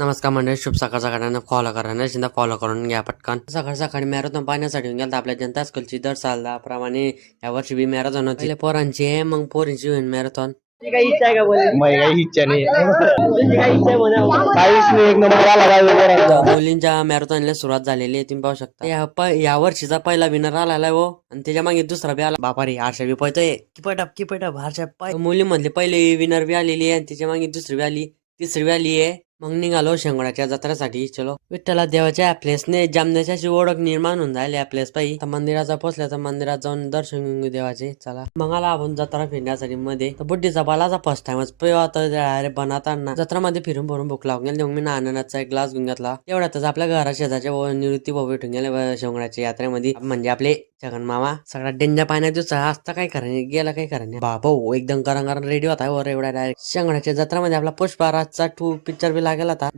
नमस्कार मंडळी, शुभ सकाळ सकाळनं फॉलो करा चिंता फॉलो करून घ्या पटकन. सकाळ सकाळी मॅरेथॉन पाहण्यासाठी गेला आपल्या जनता स्कूलची दर सालाप्रमाणे यावर्षी बी मॅरेथॉन होती. पहिले पोरांची आहे, मग पोरींची होईल मॅरेथॉन. काही इच्छा आहे का बोले? काही इच्छा नाही. तुझी काही इच्छा आहे म्हणावं? काहीच नाही, एक नंबर आला तर मुलींच्या मॅरेथॉनला सुरुवात झालेली आहे, तुम्ही पाहू शकता. या वर्षीचा पहिला विनर आलेला आहे हो, आणि त्याच्या मागे दुसरा बी आला. बापारे, हर्षा बी पळतोय, किपटअप हर्षा पाय. मुलीमधली पहिली विनर बी आलेली आहे, आणि त्याच्या मागे दुसरी बी आली, तिसरी बी आली आहे. मग निघालो शेंगोळ्याच्या जत्रेसाठी. चलो, विठ्ठला देवाच्या प्लेसने जामण्याची ओळख निर्माण होऊन जायला या प्लेस पाहिजे. मंदिराचा पोचल्या तर मंदिरात जाऊन दर्शन घेऊ देवाचे. चला मग आला आपण जत्रा फिरण्यासाठी मध्ये. तर बुड्डीचा बालाचा फर्स्ट टाइमच अरे बनवताना जत्रामध्ये फिरून भरून भूक लागून गेली. मग मी नानाचा एक ग्लास घेऊन घेतला. तेवढ्यातच आपल्या घरा शेजारच्या निवृत्ती भाऊ भेटून गेले शेंगोळ्याच्या यात्रेमध्ये, म्हणजे आपले जगन मामा. सगळा डेंजा पाण्यात दिवसा असता काय करायचं, गेला काय करायचं. बाबा एकदम गरम रेडी होता वर एवढा डायरेक्ट. शेंगोळ्याच्या जत्रामध्ये आपला पुष्पराजचा 2 पिक्चर बी लागेल आता.